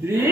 Dri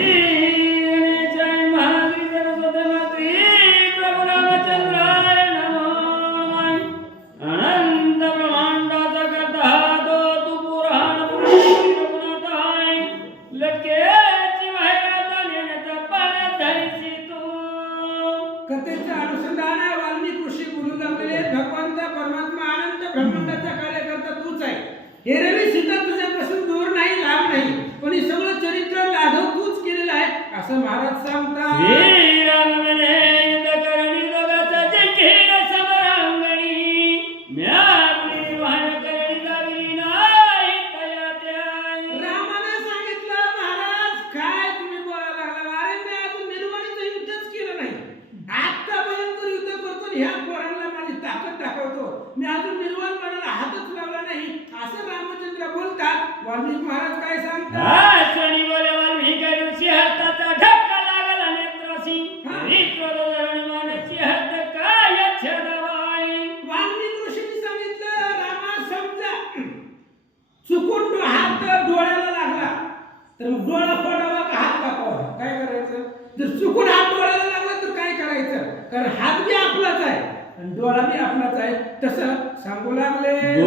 तर मग डोळा फोडावा का हात कापावा काय करायचं? जर चुकून हात डोळ्याला लागला तर काय करायचं? कारण हात बी आपलाच आहे. आणि डोळा बी आपलाच आहे. तसं सांगू लागले.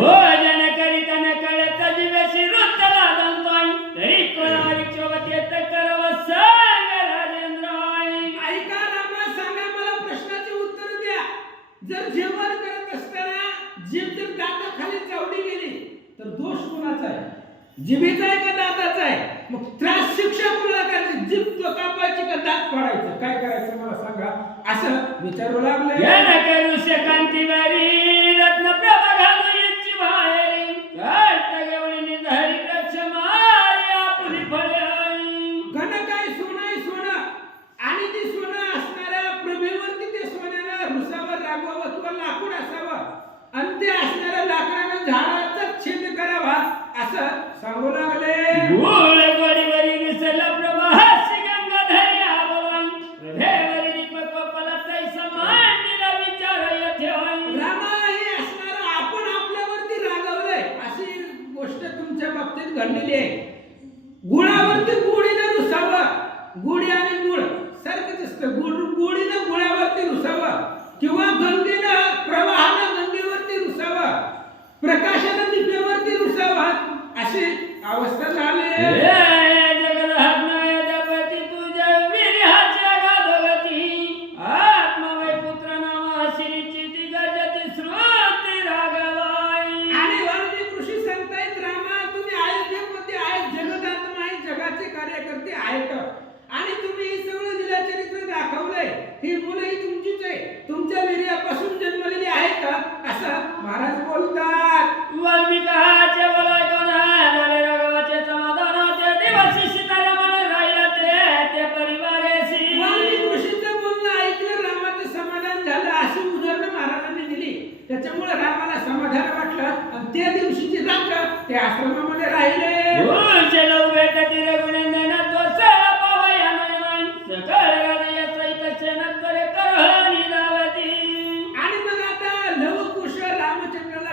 काय करायचं मला सांगा? असं विचारू लागलं. या नका कांतीबारी करने लें कार्यकर्ते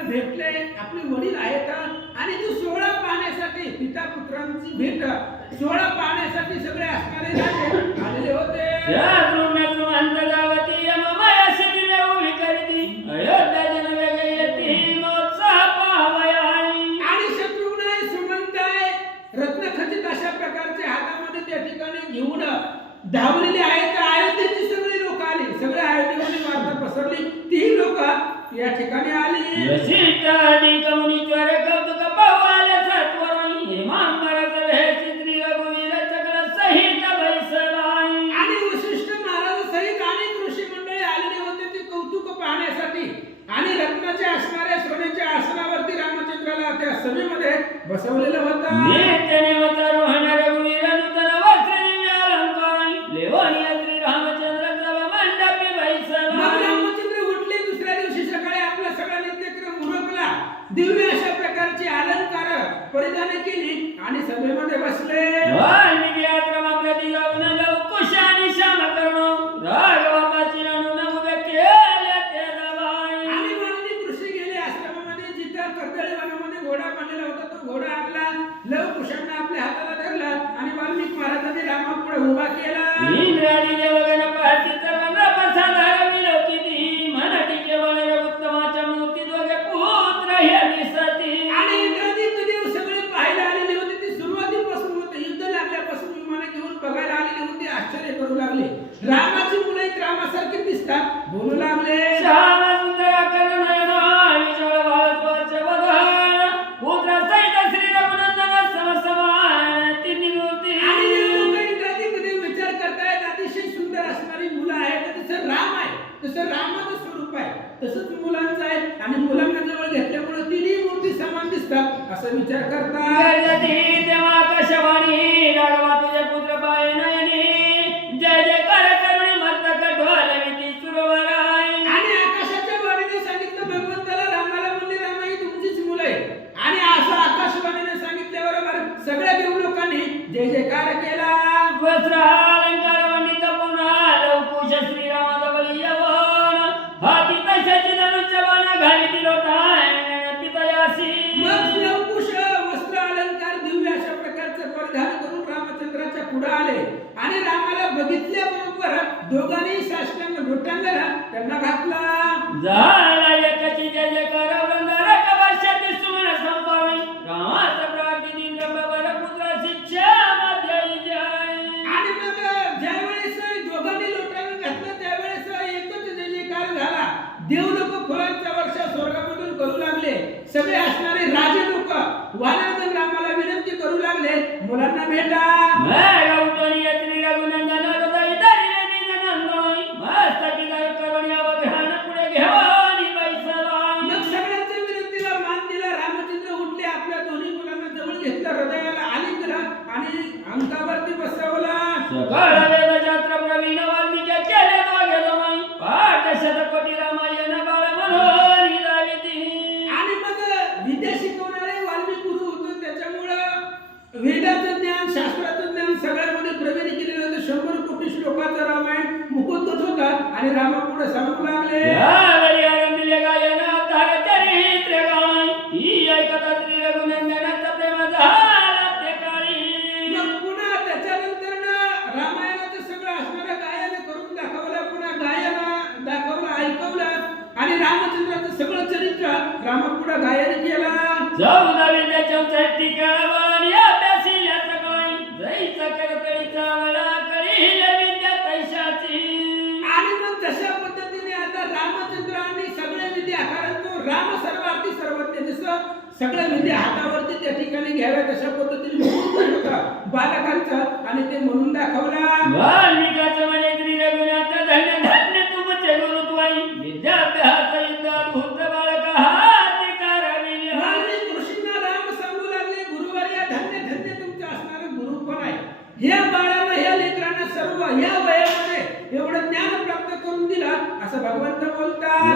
भेटले आपले वडील आहेत आणि तू सोहळा पाहण्यासाठी पिता पुत्रांची भेट सोहळा पाहण्यासाठी सगळे असणारे आलेले होते. पुढे आले. आणि रामाला बघितल्याबरोबर दोघांनी साष्टांग लोटांगला त्यांना घातला. झाला एकाची जय जयकार आणि ज्यावेळेस दोघांनी घातलं त्यावेळेस एकच झाला. देव लोक फळांच्या वर्षा स्वर्गामधून करू लागले. सगळे असणारे राजे लोक वाला ते हातावरती त्या ठिकाणी घ्याव्या तशा पद्धतीने बालकांचं बालकांचा आणि ते म्हणून दाखवलं. धान्य बालक हा लागले. गुरुवार या धन्य गुरु पण आहे? या लेकरांना सर्व या वयामध्ये एवढं ज्ञान प्राप्त करून दिला असं भगवंत बोलतात.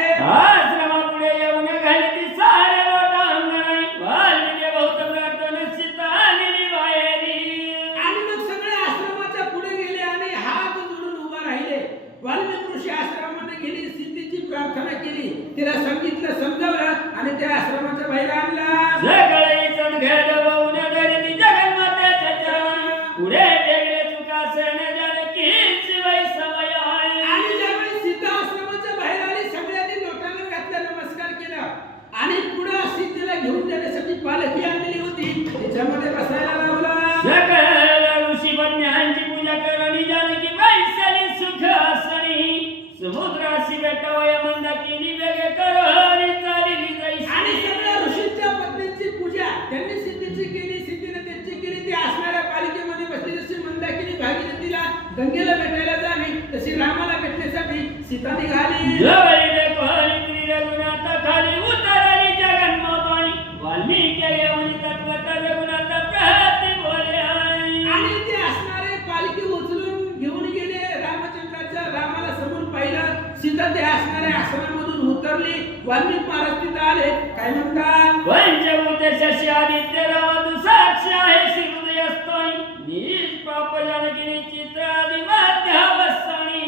वाल्मिक महाराज तिथं आले. काय म्हणतात? पंचभूत शशी आदित्य तू साक्ष आहे हृदयस्थानी निष्पाप जानकी चित्र आदि मध्यावसानी.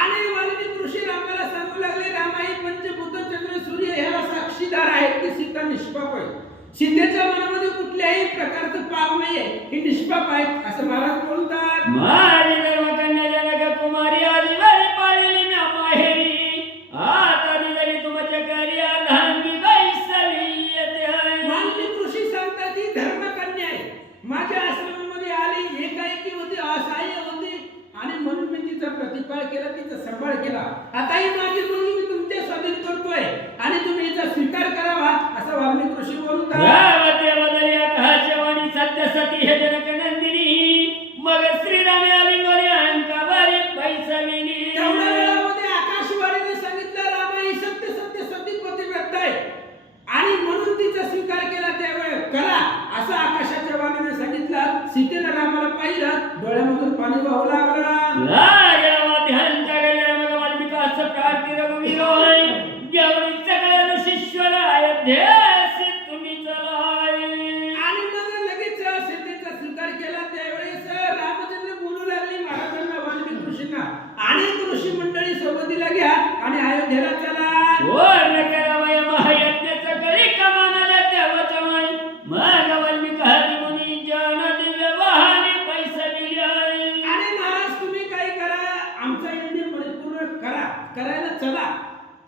आणि वाल्मिक ऋषी रामाला सांगू लागले रामा ही पंचभूत चंद्र सूर्य ह्याला साक्षीदार आहेत की सीता निष्पाप आहे सीतेच्या मनामध्ये कुठल्याही प्रकारचं पाप नाहीये. ही निष्पाप आहे असं महाराज बोलतात. माझी धर्म कन्या जनक कुमारी आली पाणी वाहू लागलं.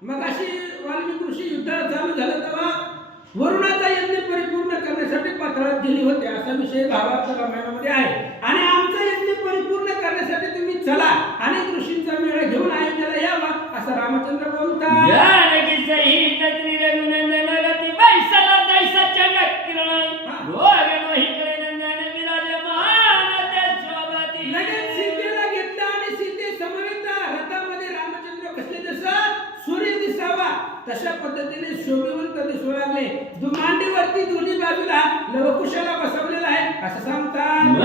मग अशी वाल्मिक ऋषी युद्ध चालू झालं तेव्हा वरुणाचा यज्ञ परिपूर्ण करण्यासाठी पातळात गेली होते. असा विषय भावार्थ रामायणामध्ये आहे. आणि तशा पद्धतीने शोभिवंत दिसू लागले. दुमांडीवरती दोन्ही बाजूला लवकुशाला बसवलेला आहे असं सांगतात.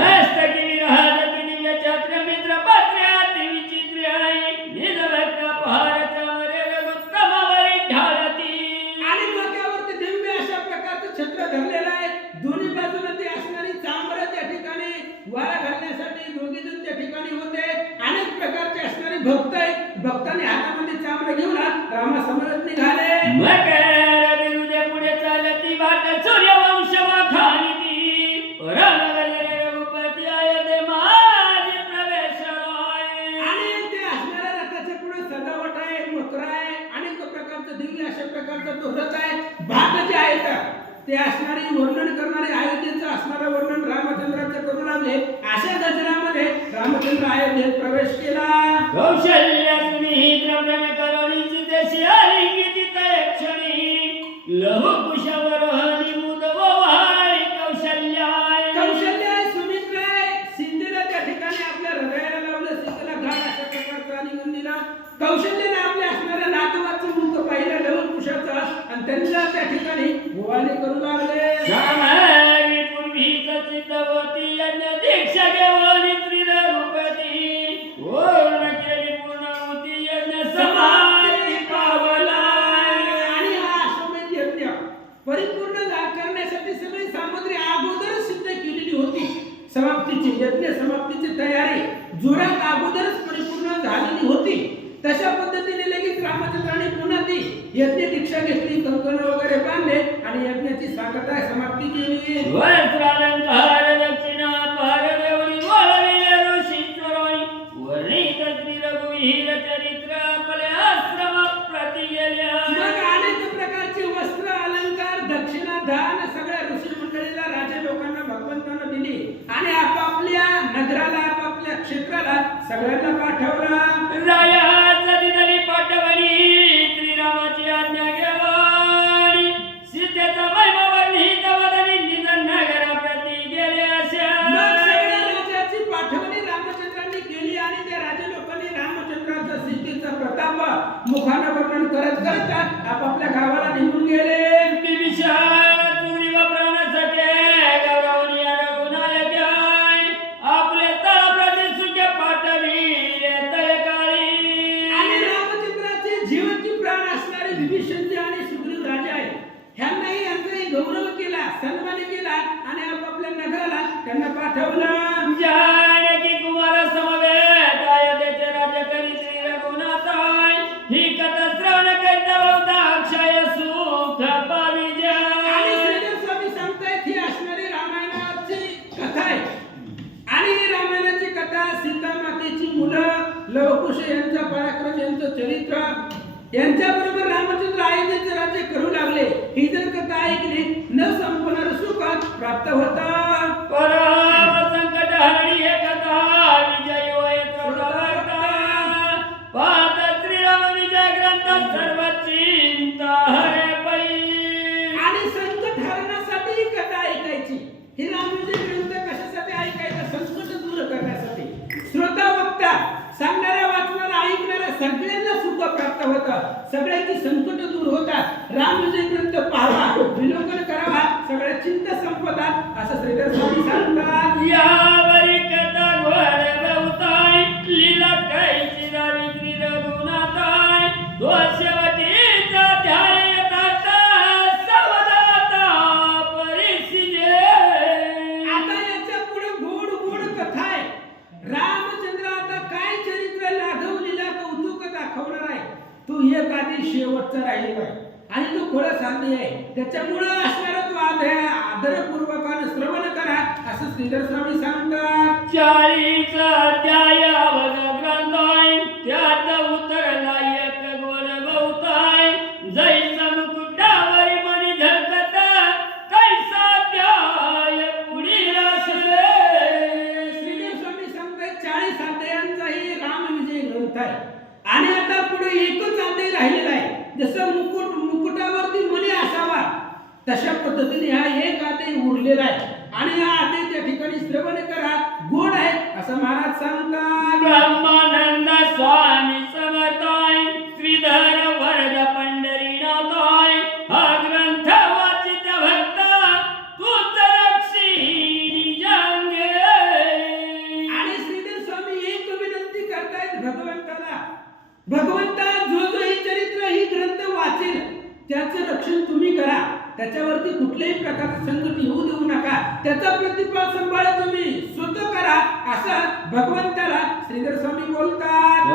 ते असणारी वर्णन करणारे अयोध्येचं असणारं वर्णन रामचंद्राचं करू लागले. अशा गजरामध्ये रामचंद्र अयोध्येत प्रवेश केला. कौशल्य सुमित्र प्रेम करुणी चितेशी आलिंगिती तय क्षणी. लहु कुशवर हनी मुद वाय कौशल्याय कौशल्य आहे सुमित्र आहे सीतेला त्या ठिकाणी आपल्या हृदयाला लावलं. सीतेला घाट अशा प्रकारचा आलिंगन दिला कौशल्याने आपल्या असणाऱ्या नातवाचं आणि त्यांना त्या ठिकाणी गोवाने करू लागले. पूर्वी दीक्षा घेऊन यज्ञ दीक्षा घेतली कंकण वगैरे बांधले आणि यज्ञाची सांगता समाप्ती केली. वस्त्रालंकार दक्षिणा पार देवळी वळविले ऋषीश्वराई वर्णित श्री रघुवीर चरित्र आपल्या आश्रम प्रति गेल्या मग अनेक प्रकारचे वस्त्र अलंकार दक्षिणा दान सगळ्या ऋषी मंडळीला राजा लोकांना भगवंतानं दिली. आणि आपापल्या नगराला आपापल्या क्षेत्राला सगळ्यांना पाठवला. रायाचा राखरस यांचं चरित्र. यांच्याबरोबर रामचंद्र अयोध्येचे राज्य करू लागले. ही जर कथा ऐकली न संपणार सुखात प्राप्त होता. शेवटचा राहिलेला आहे आणि तो खोळा सांगली आहे त्याच्यामुळं असणारा तो आदर आदरपूर्वकानं श्रवण करा असं श्रीधर स्वामी सांगतात. चाळीचा जसं मुकुट मुकुटावरती मणी असावा तशा पद्धतीने हा एक आते उरलेला आहे. आणि हा आते त्या ठिकाणी श्रवण करा. गोड आहे असं महाराज सांगतात. संकट येऊ देऊ नका. त्याचा प्रतिफळ सांभाळा तुम्ही. स्वतः करा. असं भगवंताला श्रीधर स्वामी बोलतात.